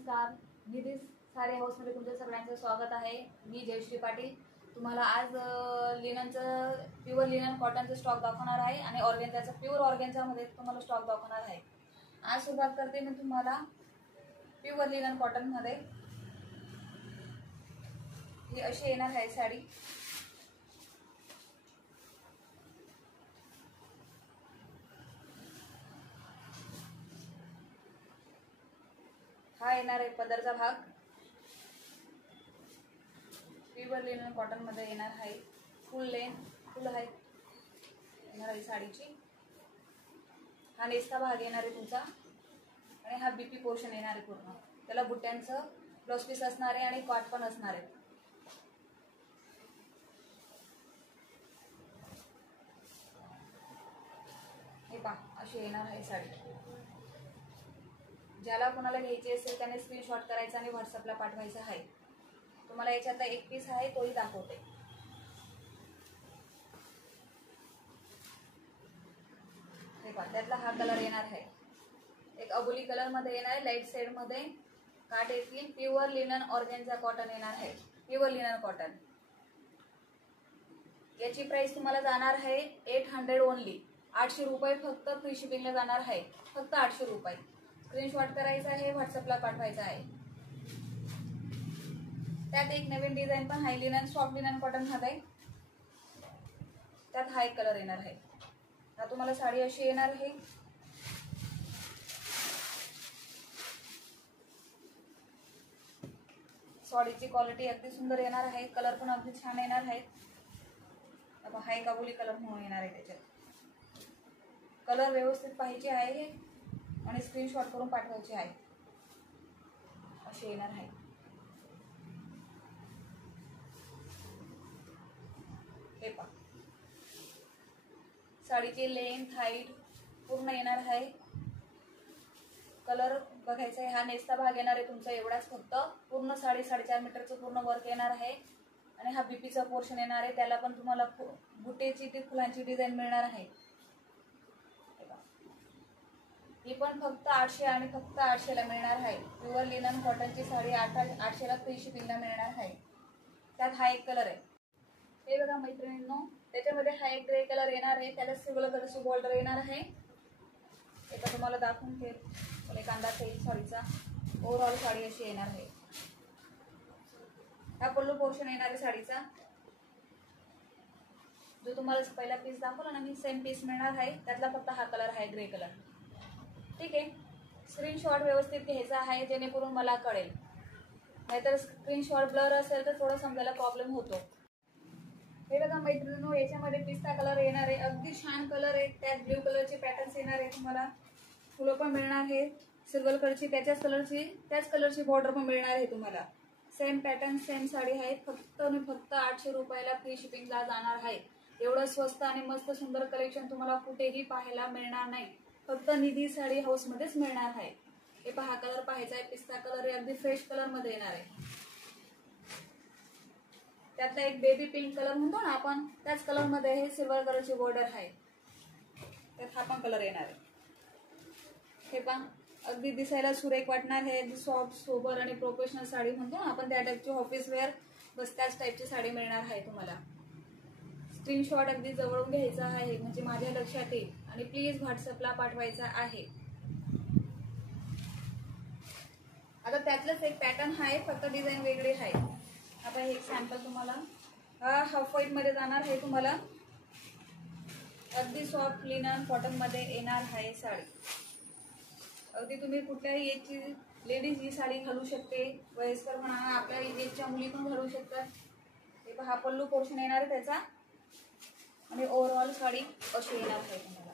नमस्कार, निधी साडी हाऊसमध्ये तुमच्या सगळ्यांचं स्वागत आहे। मी जयश्री पाटील तुम्हाला आज लिननचं प्युअर लिनन कॉटनचं स्टॉक दाखवणार आहे आणि ऑर्गेन्झाचं प्युअर ऑर्गेन्झामध्ये तुम्हाला स्टॉक दाखवणार आहे। आज सुरुवात करते मी तुम्हाला प्युअर लिनन कॉटनमध्ये। ही अशी येणार आहे साडी। हा येणार आहे पदरचा भाग। प्युअर लिनन कॉटन मध्ये येणार आहे। फुल लेंथ फुल हाईट येणार आहे साडीची। हा नेसता भाग येणार आहे तुमचा आणि हा बीपी पोर्शन येणार आहे पूर्ण। त्याला बुट्ट्यांचं ब्लाउज पीस असणार आहे आणि कॉट पण असणार आहे। हे पहा अशी येणार आहे साडी। ज्याला कोणाला घ्यायची असेल त्याने स्क्रीनशॉट करायचा आणि व्हॉट्सअपला पाठवायचा आहे। तुम्हाला याच्यातला एक पीस आहे तोही दाखवते। हे पहा त्यातला हा कलर येणार आहे। एक अबोली कलर मध्ये येणार आहे। लाईट शेड मध्ये काट येतील। प्युअर लिनन ऑर्गेन्झा कॉटन येणार आहे। प्युअर लिनन कॉटन याची प्राइस तुम्हाला जाणार आहे 800 ओनली। 800 रुपये फक्त फ्री शिपिंगला जाणार आहे। फक्त 800 रुपये। स्क्रीनशॉट करायचा आहे व्हॉट्सअपला पाठवायचा आहे। त्यात एक नवीन डिझाइन पण आहे लिनन सॉफ्ट लिनन कॉटन मध्ये। त्यात हा एक कलर येणार आहे। आता तुम्हाला साडी अशी येणार आहे। साडीची क्वालिटी अगदी सुंदर येणार आहे। कलर पण अगदी छान येणार आहे। आता हा एक काबुली कलर म्हणून येणार आहे। त्याच्यात कलर व्यवस्थित पाहिजे आहे आणि स्क्रीनशॉट करून पाठवायचे आहे। असे येणार आहे। हे पहा साडीची लेंथ हाईट पूर्ण येणार आहे। कलर बघायचा आहे। हा नेसता भाग येणार आहे तुमचा एवढाच फक्त। पूर्ण साडी 4.5 मीटरचं पूर्ण वर्क येणार आहे आणि हा बीपीचा पोर्शन येणार आहे। त्याला पण तुम्हाला बुटेची ती फुलांची डिझाइन मिळणार आहे। ही पण फक्त 800 आणि फक्त 800 ला मिळणार आहे। प्युअर लिनन कॉटनची साडी 800 ला फ्री शिपिंगला मिळणार आहे। त्यात हा एक कलर आहे। हे बघा मैत्रिणींनो, त्याच्यामध्ये हा एक ग्रे कलर येणार आहे। त्याला सिल्वर कलरची बॉर्डर येणार आहे। आता तुम्हाला दाखवून ठेव एक अंदाज येईल साडीचा। ओव्हरऑल साडी अशी येणार आहे। हा पल्लू पोर्शन येणार आहे साडीचा। जो तुम्हाला पहिला पीस दाखवला ना मी सेम पीस मिळणार आहे। त्यातला फक्त हा कलर आहे ग्रे कलर। ठीक आहे, स्क्रीनशॉट व्यवस्थित घ्यायचा आहे जेणेकरून मला कळेल। नाहीतर स्क्रीनशॉट ब्लर असेल तर थोडं समजायला प्रॉब्लेम होतो। हे बघा मैत्रिणींनो, याच्यामध्ये पिस्ता कलर येणार आहे। अगदी छान कलर आहे। त्यात ब्ल्यू कलरचे पॅटर्न्स येणार आहे। तुम्हाला फुलं पण मिळणार आहे सिल्वर कलरची। त्याच कलरची बॉर्डर पण मिळणार आहे तुम्हाला। सेम पॅटर्न सेम साडी आहे। फक्त आणि फक्त 800 रुपयाला फ्री शिपिंगला जाणार आहे। एवढं स्वस्त आणि मस्त सुंदर कलेक्शन तुम्हाला कुठेही पाहायला मिळणार नाही। फक्त निधी साडी हाऊस मध्येच मिळणार आहे। हे पहा कलर पाहायचा आहे। पिस्ता कलर आहे। अगदी फ्रेश कलर मध्ये येणार आहे। त्यातला एक बेबी पिंक कलर म्हणतो ना आपण, त्याच कलर मध्ये हे सिल्वर कलरची बॉर्डर आहे। त्यात हा पण कलर येणार आहे। हे पहा अगदी दिसायला सुरेख वाटणार आहे। अगदी सॉफ्ट सोबर आणि प्रोफेशनल साडी म्हणतो ना आपण, त्या टाईपची ऑफिस वेअर बस त्याच टाईपची साडी मिळणार आहे तुम्हाला। स्क्रीनशॉट अगदी जवळून घ्यायचा आहे म्हणजे माझ्या लक्षात येईल आणि प्लीज व्हॉट्सअपला पाठवायचा आहे। आता त्यातलंच एक पॅटर्न आहे, फक्त डिझाइन वेगळी आहे। आता हे एक सॅम्पल तुम्हाला हा हाफ व्हाईट मध्ये जाणार आहे तुम्हाला। अगदी सॉफ्ट लिनन कॉटन मध्ये येणार आहे साडी। अगदी तुम्ही कुठल्याही एजची लेडीज ही साडी घालू शकते। वयस्कर म्हणा, आपल्या एजच्या मुली पण घालू शकतात। हे पहा पल्लू पोर्शन येणार आहे त्याचा आणि ओव्हरऑल साडी अशी येणार आहे तुम्हाला।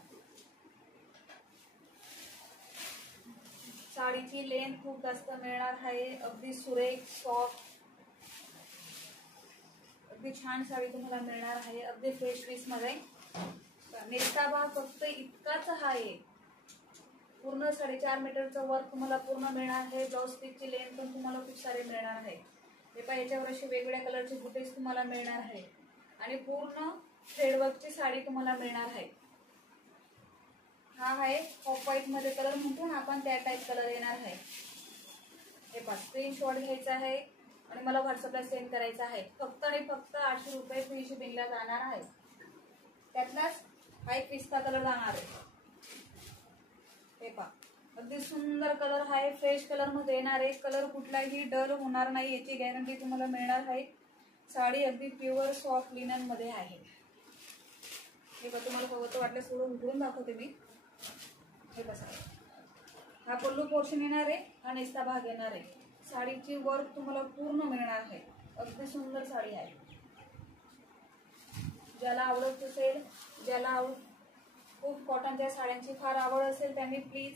साडीची लेंथ खूप जास्त मिळणार आहे। अगदी सुरेख सॉफ्ट अगदी छान साडी तुम्हाला मिळणार आहे। अगदी फ्रेश पीस मध्ये। नेसता भाग फक्त इतकाच आहे। पूर्ण 4.5 मीटरचं वर्क तुम्हाला पूर्ण मिळणार आहे। ब्लाउज पीसची लेंथ पण तुम्हाला खूप सारे मिळणार आहे। हे पहा याच्यावर अशी वेगवेगळ्या कलरची बुटेज तुम्हाला मिळणार आहे आणि पूर्ण थ्रेडवर्कची साडी तुम्हाला मिळणार आहे। हा आहे ऑफ व्हाईट मध्ये कलर म्हणतो ना आपण, त्या टाइप कलर येणार आहे। हे पहा स्क्रीनशॉट घ्यायचा आहे आणि मला व्हॉट्सअपला सेंड करायचा आहे. फक्त आणि फक्त 800 रुपये फ्री शिपिंगला जाणार आहे. त्यातलाच हा एक पिस्ता कलर जाणार आहे. हे पहा अगदी सुंदर कलर आहे, फ्रेश कलर मध्ये येणार आहे. कलर कुठलाही डल होणार नाही याची गॅरंटी तुम्हाला मिळणार आहे. साडी अगदी प्युअर सॉफ्ट लिनन मध्ये आहे. हे बघा तुम्हाला हवं वाटल्यास थोडं उघडून दाखवते मी. हे बघा हा पल्लू पोर्शन येणार आहे, हा नेसता भाग येणार आहे. साडीची वर्क तुम्हाला पूर्ण मिळणार आहे. अगदी सुंदर साडी आहे. ज्याला आवडत असेल, ज्याला खूप कॉटनच्या साड्यांची फार आवड असेल त्यांनी प्लीज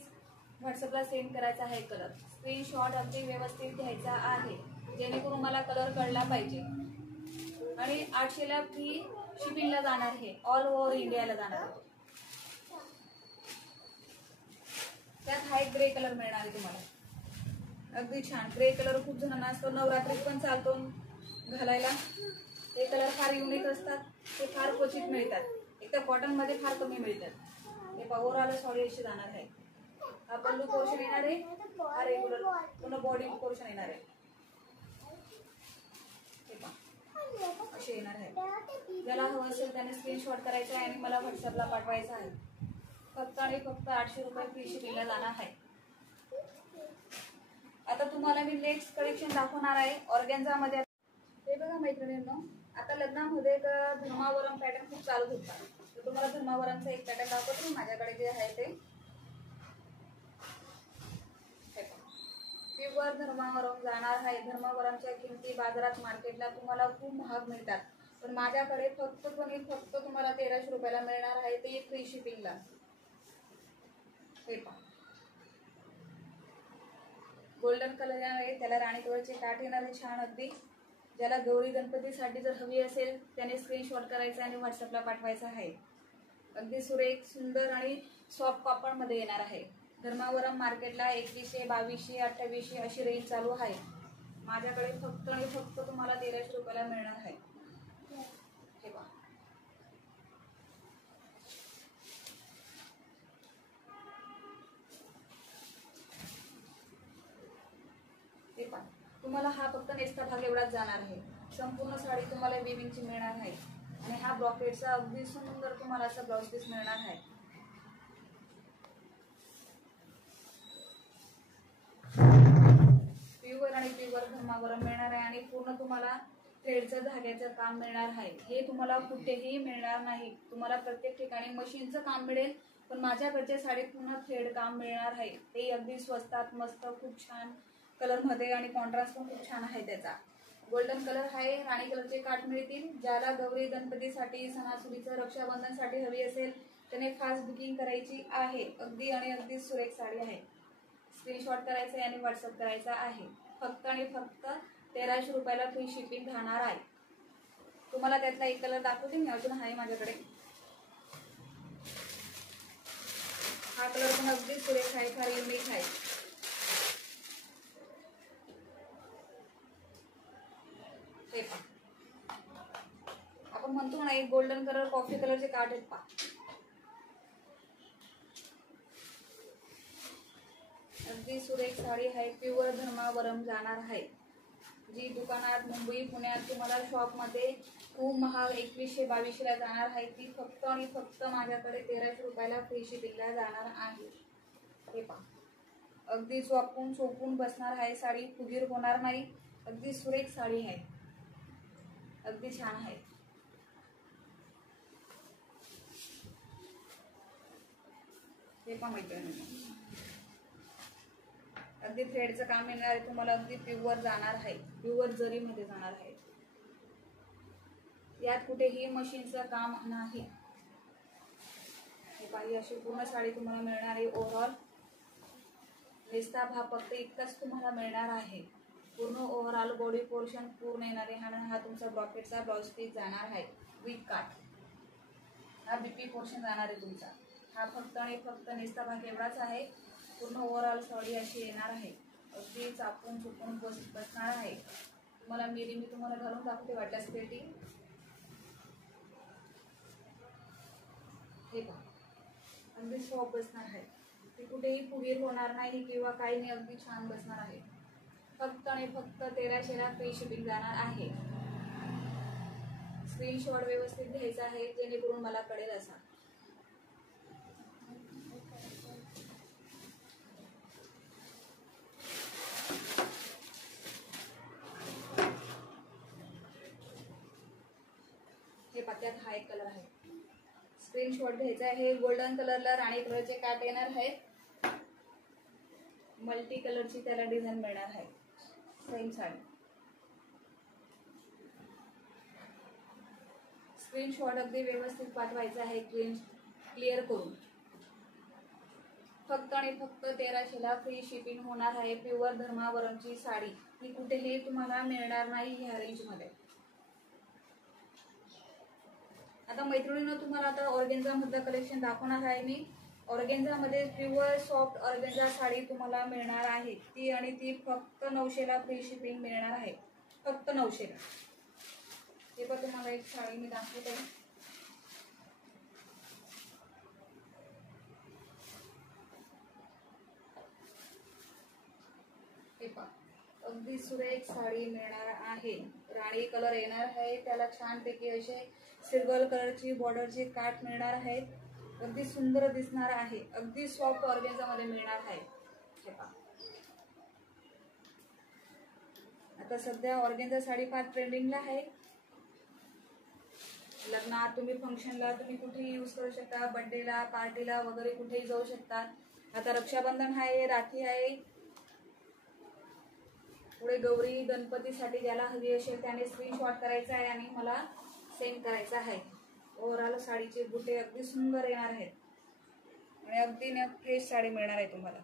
व्हॉट्सअपला सेंड करायचा आहे कलर. स्क्रीनशॉट अगदी व्यवस्थित घ्यायचा आहे जेणेकरून मला कलर कळला पाहिजे. आणि 800ला फ्री शिपिंगला जाणार आहे, ऑल ओव्हर इंडियाला जाणार आहे. त्यात हा एक ग्रे कलर मिळणार आहे तुम्हाला. अगदी छान ग्रे कलर खूप जणांना असतो, नवरात्रीत पण चालतो घालायला. हे कलर फार युनिक असतात, ते फार क्वचित मिळतात. एक तर कॉटन मध्ये फार कमी मिळतात. हे ओव्हरऑल साडी अशी जाणार आहे. हा पल्लू पोर्शन येणार आहे, हा रेग्युलर पूर्ण बॉडी पोर्शन येणार आहे. हे पहा असे येणार आहे. ज्याला हवं असेल त्याने स्क्रीनशॉट करायचा आहे आणि मला व्हॉट्सअपला पाठवायचा आहे. फक्त आणि फक्त 800 रुपये फ्री शिपिंगला जाणार आहे. आता तुम्हाला मी नेक्स्ट कलेक्शन दाखवणार आहे ऑर्गेन्झा मध्ये. हे बघा मैत्रिणींनो, आता लग्नामध्ये धर्मावरम पॅटर्न खूप चालू होता. तर तुम्हाला धर्मावरमचा एक पॅटर्न दाखवतो मी. माझ्याकडे जे आहे ते प्युअर धर्मावरम जाणार आहे. धर्मावरमच्या किमती बाजारात मार्केटला तुम्हाला खूप महाग मिळतात, पण माझ्याकडे फक्त तुम्हाला 1300 रुपयाला मिळणार आहे, ते फ्री शिपिंगला. हे पहा गोल्डन कलर आहे, त्याला राणी कलरचे काठ येणार आहे छान अगदी. ज्याला गौरी गणपतीसाठी जर हवी असेल त्याने स्क्रीनशॉट करायचा आणि व्हॉट्सअपला पाठवायचा आहे. अगदी सुरेख सुंदर आणि सॉफ्ट कॉपर मध्ये येणार आहे. धर्मावरम मार्केटला 2100, 2200, 2800 अशी रेंज चालू आहे. माझ्याकडे फक्त आणि फक्त तुम्हाला 1300 रुपयाला मिळणार आहे. हे पहा हे पहा तुम्हाला हा फक्त नेसता भाग एवढाच जाणार आहे. संपूर्ण साडी तुम्हाला विविंगची मिळणार आहे आणि हा ब्रॉकेटचा अगदी सुंदर तुम्हाला असा ब्लाउज पीस मिळणार आहे. प्युअर आणि प्युअर धर्मावरम मिळणार आहे आणि पूर्ण तुम्हाला थ्रेडचं धाग्याचं काम मिळणार आहे. हे तुम्हाला कुठेही मिळणार नाही. तुम्हाला प्रत्येक ठिकाणी मशीनचं काम मिळेल, पण माझ्याकडच्या साडीत पुन्हा थ्रेड काम मिळणार आहे. ते अगदी स्वस्तात मस्त खूप छान कलर मध्ये आणि कॉन्ट्रास्ट पण खूप छान आहे त्याचा. गोल्डन कलर आहे, राणी कलरचे काठ मिळतील. ज्याला गौरी गणपतीसाठी, सणासुदीचं, रक्षाबंधनसाठी हवी असेल त्याने फास्ट बुकिंग करायची आहे. अगदी आणि अगदी सुरेख साडी आहे. स्क्रीनशॉट करायचा आहे आणि व्हॉट्सअप करायचा आहे. फक्त आणि फक्त 1300 रुपयाला फ्री शिपिंग राहणार आहे. तुम्हाला त्यातला एक कलर दाखवते मी, अजून आहे माझ्याकडे. हा कलर पण अगदी सुरेख आहे, फार युनिक आहे. हे पहा आपण म्हणतो ना एक गोल्डन कलर कॉफी कलरचे काठ आहेत. पहा अगदी सुरेख साडी आहे. प्युअर धर्मावरम जाणार आहे. जी दुकानात मुंबई पुण्यात तुम्हाला शॉपमध्ये खूप महाग 2100, 2200ला जाणार आहे, ती फक्त आणि फक्त माझ्याकडे 1300 रुपयाला फ्री शिपिंगला जाणार आहे. हे पहा अगदी चोपून बसणार आहे साडी, फुगीर होणार नाही. अगदी सुरेख साडी आहे, अगदी छान आहे. हे पहा मैत्रिणी, अगदी थ्रेडचं काम येणार आहे तुम्हाला. अगदी प्युअर जाणार आहे, प्युअर जरीमध्ये जाणार आहे. यात कुठेही मशीनचं काम नाही. हे पाहिजे अशी पूर्ण साडी तुम्हाला मिळणार आहे. ओव्हरऑल नेसता भाग फक्त इतकाच तुम्हाला मिळणार आहे. पूर्ण ओव्हरऑल बॉडी पोर्शन पूर्ण येणार आहे. आणि हा तुमचा ब्रॉकेटचा ब्लाउज पीस जाणार आहे विथ काठ. हा बीपी पोर्शन जाणार आहे तुमचा. हा फक्त आणि फक्त नेसता भाग एवढाच आहे. पूर्ण ओव्हरऑल साडी अशी येणार आहे. अगदी चापून चुपून बसणार आहे. तुम्हाला मी तुम्हाला घालून दाखवते वाटल्यास पेटी. हे पहा अगदी सॉफ्ट बसणार आहे. ती कुठेही फुगीर होणार नाही किंवा काही नाही, अगदी छान बसणार आहे. फक्त आणि फक्त 1300ला फ्री शिपिंग जाणार आहे. स्क्रीनशॉट व्यवस्थित घ्यायचा आहे जेणेकरून मला कळेल असा. हे पत्त्यात हा एक कलर आहे. स्क्रीनशॉट घ्यायचा आहे. गोल्डन कलरला राणी कलरचे काट येणार आहेत. मल्टी कलरची त्याला डिझाईन मिळणार आहे. सेम साडी. स्क्रीनशॉट अगदी व्यवस्थित पाठवायचा आहे क्लिअर करून. फक्त आणि फक्त 1300ला फ्री शिपिंग होणार आहे. प्युअर धर्मावरमची साडी ही कुठेही तुम्हाला मिळणार नाही ह्या रेंजमध्ये. आता मैत्रिणींनो तुम्हाला आता ऑर्गेन्झा मधलं कलेक्शन दाखवणार आहे मी. ऑर्गेन्झा मध्ये प्युअर सॉफ्ट ऑर्गेन्झा साडी तुम्हाला मिळणार आहे. ती फक्त 900ला फ्री शिपिंग मिळणार आहे. फक्त 900ला. हे पण तुम्हाला एक साडी मी दाखवते. हे पहा अगदी सुरेख साडी मिळणार आहे. राणी कलर येणार आहे. त्याला छानपैकी असे सिल्वर कलरची बॉर्डरचे काठ मिळणार आहेत. अगदी सुंदर दिसणार आहे. अगदी सॉफ्ट ऑर्गेन्झा मध्ये मिळणार आहे. हे पहा आता सध्या ऑर्गेन्झा साडी फार ट्रेंडिंगला आहे. लग्नात तुम्ही फंक्शनला तुम्ही कुठेही यूज करू शकता. बर्थडेला पार्टीला वगैरे कुठेही जाऊ शकता. आता रक्षाबंधन आहे, राखी आहे, पुढे गौरी गणपतीसाठी ज्याला हवी असेल त्याने स्क्रीनशॉट करायचा आहे आणि मला सेंड करायचा आहे. ओव्हरऑल साडीचे बुटे अगदी सुंदर येणार आहेत आणि अगदी फ्रेश साडी मिळणार आहे तुम्हाला.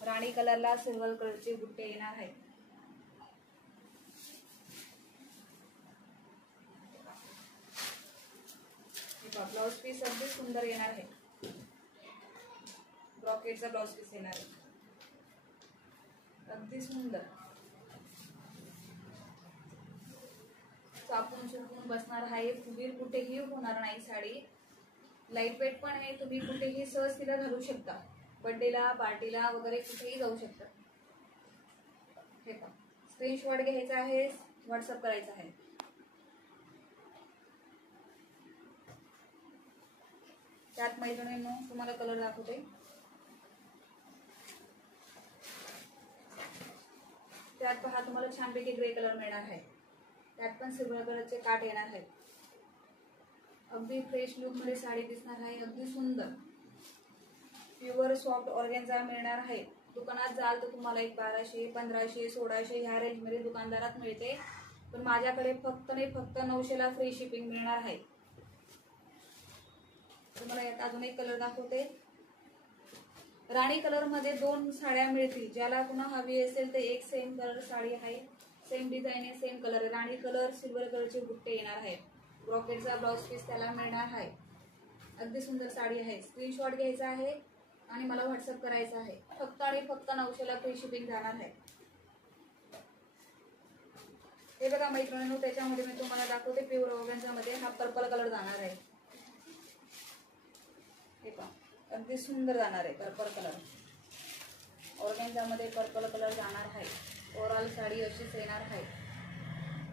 राणी कलरला सिल्वर कलरचे बुट्टे येणार आहेत. ब्लाउज पीस अगदी सुंदर येणार आहे. ब्रॉकेटचा ब्लाउज पीस येणार आहे. अगदी सुंदर चापून चुकून बसणार आहे. फुगीर कुठेही होणार नाही साडी. लाईट वेट पण आहे. तुम्ही कुठेही सहज तिला घालू शकता. बर्थडेला पार्टीला वगैरे कुठेही जाऊ शकता. हे पहा स्क्रीनशॉट घ्यायचा आहे. व्हॉट्सअप करायचा आहे. त्यात मैत्रिणींनो तुम्हाला कलर दाखवते. त्यात पहा तुम्हाला छानपैकी ग्रे कलर मिळणार आहे. त्यात पण सिल्वर कलरचे काठ येणार आहेत. अगदी फ्रेश लुक मध्ये साडी दिसणार आहे. अगदी सुंदर प्युअर सॉफ्ट ऑर्गेन्झा मिळणार आहे. दुकानात जाल तर तुम्हाला एक 1200, 1500, 1600 ह्या रेंज मध्ये दुकानदारात मिळते. पण माझ्याकडे फक्त नाही फक्त 900ला फ्री शिपिंग मिळणार आहे. तुम्हाला यात अजून एक कलर दाखवते. राणी कलर मध्ये 2 साड्या मिळतील. ज्याला पुन्हा हवी असेल तर एक सेम कलर साडी आहे. सेम डिझाईन आहे, सेम कलर आहे. राणी कलर सिल्वर कलरचे बुट्टे येणार आहेत. ब्रॉकेटचा ब्लाउज पीस त्याला मिळणार आहे. अगदी सुंदर साडी आहे. स्क्रीनशॉट घ्यायचा आहे आणि मला व्हॉट्सअप करायचा आहे. फक्त आणि फक्त 900ला फ्री शिपिंग जाणार आहे. हे बघा मैत्रिणींनो त्याच्यामध्ये मी तुम्हाला दाखवते प्युअर ऑर्गेन्झा मध्ये हा पर्पल कलर जाणार आहे. हे पहा अगदी सुंदर जाणार आहे. पर्पल कलर ऑर्गेन्झा मध्ये पर्पल कलर जाणार आहे. ओव्हरऑल साडी अशीच येणार आहे.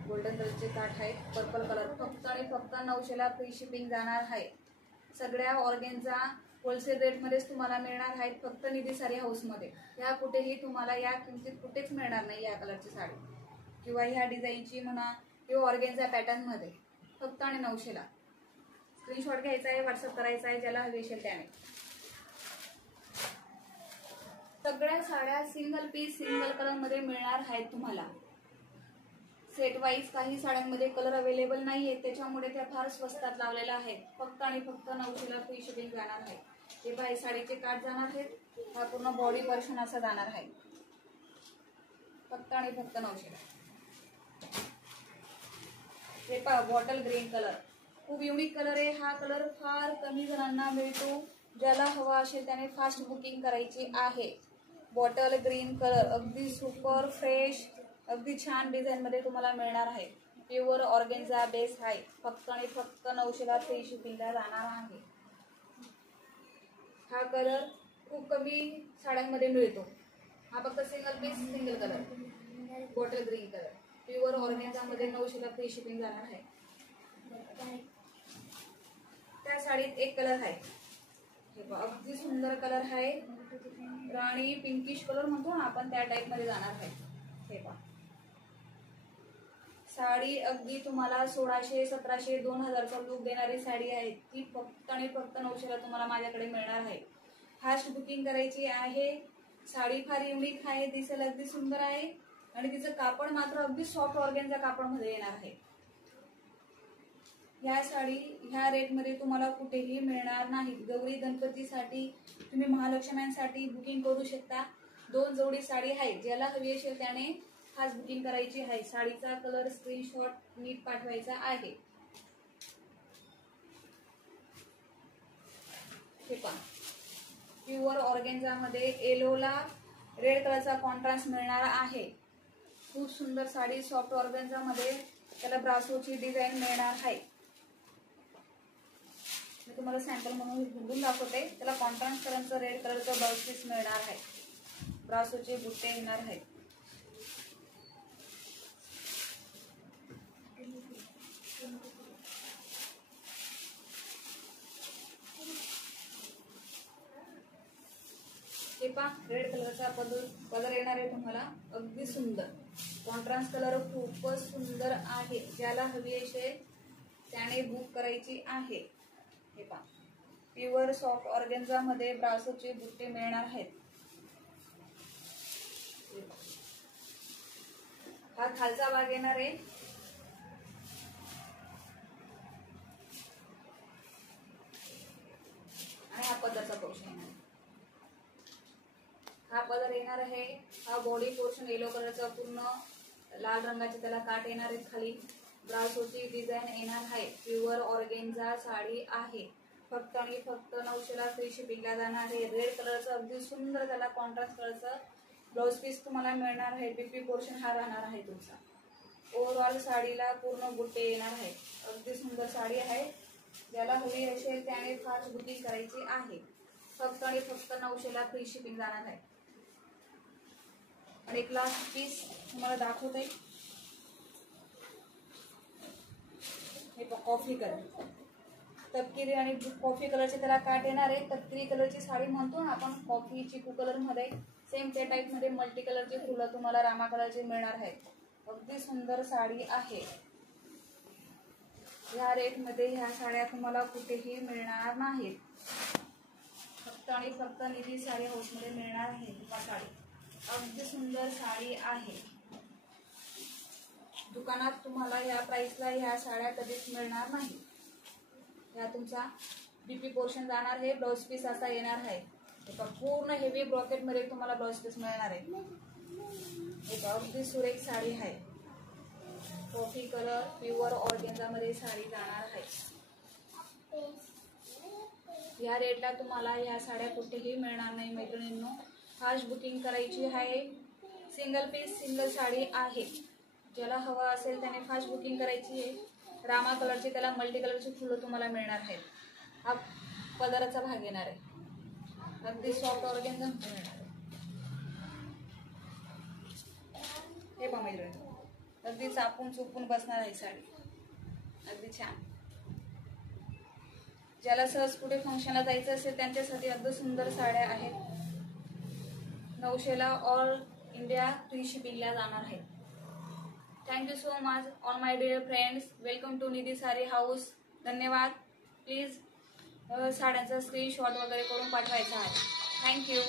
गोल्डन कलरचे काठ आहेत. पर्पल कलर फक्त आणि फक्त 900ला फ्री शिपिंग जाणार आहे. सगळ्या ऑर्गेन्झा होलसेल रेटमध्येच तुम्हाला मिळणार आहेत. फक्त निधी साडी हाऊसमध्ये. ह्या कुठेही तुम्हाला या किमतीत कुठेच मिळणार नाही. या कलरची साडी किंवा ह्या डिझाईनची म्हणा किंवा ऑर्गेन्झा पॅटर्नमध्ये फक्त आणि 900ला. स्क्रीनशॉट घ्यायचा आहे. व्हॉट्सअप करायचा आहे ज्याला हवी असेल त्याने. सगळ्या साड्या सिंगल पीस सिंगल कलर मध्ये मिळणार आहेत तुम्हाला. सेट वाईज काही साड्यांमध्ये कलर अवेलेबल नाही आहेत. त्याच्यामुळे त्या फार स्वस्तात लावलेल्या आहेत. फक्त आणि फक्त 900ला फ्री शिपिंग जाणार आहे. हे पहा साडीचे काठ जाणार आहेत. हा पूर्ण बॉडी वर्षन असा जाणार आहे. फक्त आणि फक्त 900ला. हे पहा बॉटल ग्रीन कलर खूप युनिक कलर आहे. हा कलर फार कमी जणांना मिळतो. ज्याला हवा असेल त्याने फास्ट बुकिंग करायची आहे. बॉटल ग्रीन कलर अगदी सुपर फ्रेश अगदी छान डिझाईन मध्ये तुम्हाला मिळणार आहे. प्युअर ऑर्गेन्झा बेस आहे. फक्त आणि फक्त 900ला फ्री शिपिंगला जाणार आहे. हा कलर खूप कमी साड्यांमध्ये मिळतो. हा फक्त single piece single colour. Bottle green colour, pure ऑर्गेन्झामध्ये 900ला फ्री शिपिंग जाणार आहे. त्या साडीत एक कलर आहे, हे बघा अगदी सुंदर कलर आहे, राणी पिंकिश कलर म्हणतो ना आपण त्या टाइप मध्ये जाणार आहे. हे पहा साडी अगदी तुम्हाला 1600, 1700, 2000चा लुक देणारी साडी आहे. ती फक्त आणि फक्त 900ला तुम्हाला माझ्याकडे मिळणार आहे. फास्ट बुकिंग करायची आहे. साडी फार युनिक आहे, दिसेल अगदी सुंदर आहे आणि तिचं कापड मात्र अगदी सॉफ्ट ऑर्गेन्झा कापडमध्ये येणार आहे. ह्या साडी ह्या रेटमध्ये तुम्हाला कुठेही मिळणार नाही. गौरी गणपतीसाठी तुम्ही महालक्ष्म्यांसाठी बुकिंग करू शकता. 2 जोडी साडी आहे, ज्याला हवी असेल त्याने खास बुकिंग करायची आहे. साडीचा कलर स्क्रीनशॉट नीट पाठवायचा आहे. हे पहा प्युअर ऑर्गेन्झामध्ये येलोला रेड कलरचा कॉन्ट्रास्ट मिळणार आहे. खूप सुंदर साडी सॉफ्ट ऑर्गेन्झामध्ये, त्याला ब्रासोची डिझाईन मिळणार आहे. मी तुम्हाला सॅम्पल म्हणून घुमून दाखवते. त्याला कॉन्ट्रास्ट कलरचं रेड कलरचं ब्लाउज पीस मिळणार आहे. ब्रासोचे बुट्टे येणार आहेत. हे पहा रेड कलरचा पदर येणार आहे तुम्हाला, अगदी सुंदर. कॉन्ट्रास्ट कलर खूपच सुंदर आहे, ज्याला हवी असेल त्याने बुक करायची आहे. हे पहा प्युअर सॉफ्ट ऑर्गेन्झामध्ये ब्रासोचे बुट्टे मिळणार आहेत. हा खालचा भाग येणार आहे. आणि हा पदरचा पोर्शन येणार आहे. हा पदर येणार आहे. हा बॉडी पोर्शन येलो कलरचा पूर्ण लाल रंगाचे त्याला काट येणार आहेत. खाली ब्रासोची डिझाईन येणार आहे. प्युअर ऑर्गेन्झा साडी आहे. फक्त आणि फक्त 900ला फ्री शिपिंगला जाणार आहे. रेड कलरचं अगदी सुंदर त्याला कॉन्ट्रास्ट कलरचं ब्लाउज पीस तुम्हाला मिळणार आहे. बीपी पोर्शन हा राहणार आहे तुमचा. ओव्हरऑल साडीला पूर्ण बुट्टे येणार आहे. अगदी सुंदर साडी आहे, ज्याला हवी असेल त्याने फास्ट बुकिंग करायची आहे. फक्त आणि फक्त 900ला फ्री शिपिंग जाणार आहे. आणि एक लास्ट पीस तुम्हाला दाखवते. हे कॉफी कलर, तपकिरी आणि कॉफी कलरचे त्याला काट येणार आहे. तपकिरी कलरची साडी म्हणतो ना आपण, कॉफी चिकू कलर मध्ये सेम त्या टाइप मध्ये मल्टी कलरचे फुलं तुम्हाला रामा कलरचे मिळणार आहेत. अगदी सुंदर साडी आहे. ह्या रेटमध्ये ह्या साड्या तुम्हाला कुठेही मिळणार नाहीत. फक्त आणि फक्त निधी साडी हाऊसमध्ये मिळणार आहे. ही साडी अगदी सुंदर साडी आहे. दुकानात तुम्हाला या प्राइसला ह्या साड्या कधीच मिळणार नाही. या तुमचा बीपी पोर्शन जाणार आहे. ब्लाउज पीस असा येणार आहे. पूर्ण हेवी ब्रॉकेट मध्ये तुम्हाला ब्लाउज पीस मिळणार आहे. एक अगदी सुरेख साडी आहे. कॉफी कलर प्युअर ऑर्गेन्झा मध्ये साडी जाणार आहे. या रेटला तुम्हाला या साड्या कुठेही मिळणार नाही मैत्रिणींनो. फास्ट बुकिंग करायची आहे. सिंगल पीस सिंगल साडी आहे. ज्याला हवं असेल त्याने फास्ट बुकिंग करायची आहे. रामा कलरचे त्याला मल्टी कलरचे फुलं तुम्हाला मिळणार आहेत. हा पदराचा भाग येणार आहे. अगदी सॉफ्ट ऑर्गेन्झा मिळणार आहे. हे पहा मैत्रिणी, अगदी चापून चुपून बसणार आहे साडी. अगदी छान. ज्याला सहज कुठे फंक्शनला जायचं असेल त्यांच्यासाठी अगदी सुंदर साड्या आहेत. 900ला ऑल इंडिया फ्री शिपिंगला जाणार आहे. Thank you so much all my dear friends. Welcome to Nidhi sari house. धन्यवाद. प्लीज साड्यांचा स्क्रीनशॉट वगैरे करून पाठवायचा आहे. थँक्यू.